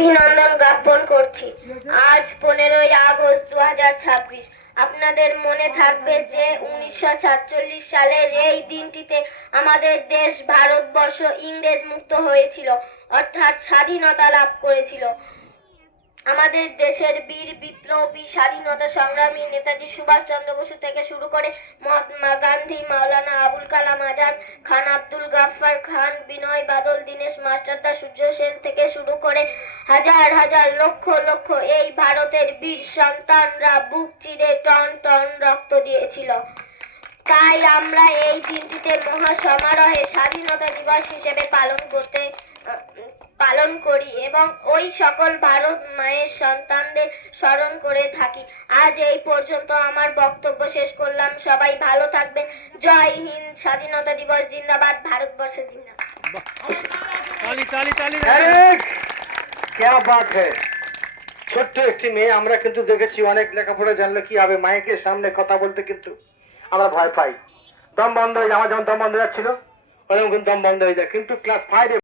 অভিনন্দন জ্ঞাপন করছি। আজ 15ই আগস্ট 2026। আপনাদের মনে থাকবে যে 1947 সালের এই দিনটিতে আমাদের দেশ ভারতবর্ষ ইংরেজ মুক্ত হয়েছিল, অর্থাৎ স্বাধীনতা লাভ করেছিল। আমাদের দেশের বীর বিপ্লবী স্বাধীনতা সংগ্রামী নেতাজি সুভাষচন্দ্র বসু থেকে শুরু করে মহাত্মা গান্ধী, মাওলানা আবুল কালাম আজাদ, খান আব্দুল গাফফার খান, বিনয় বাদল, দীনেশ মাস্টারদা, সূর্য সেন থেকে শুরু করে হাজার হাজার লক্ষ লক্ষ এই ভারতের বীর সন্তানরা বুক চিরে টন টন রক্ত দিয়েছিল। তাই আমরা এই দিনটিতে মহাসমারোহে স্বাধীনতা দিবস হিসেবে পালন করি এবং ওই সকল ভারত মায়ের সন্তানদের স্মরণ করে থাকি। আজ এই পর্যন্ত আমার বক্তব্য শেষ করলাম। সবাই ভালো থাকবেন। জয় হিন্দ। স্বাধীনতা দিবস জিন্দাবাদ। ভারতবর্ষ জিন্দাবাদ। क्या बात है। ছোট্ট একটি মেয়ে, আমরা কিন্তু দেখেছি অনেক লেখাপড়া জানলে কি হবে, মাইকের সামনে কথা বলতে কিন্তু আমরা ভয় পাই। দম বন্ধ হয়ে যায়, আমার যেমন দম বন্ধ যাচ্ছিল ওরকম কিন্তু দম বন্ধ হয়ে যায়, কিন্তু ক্লাস 5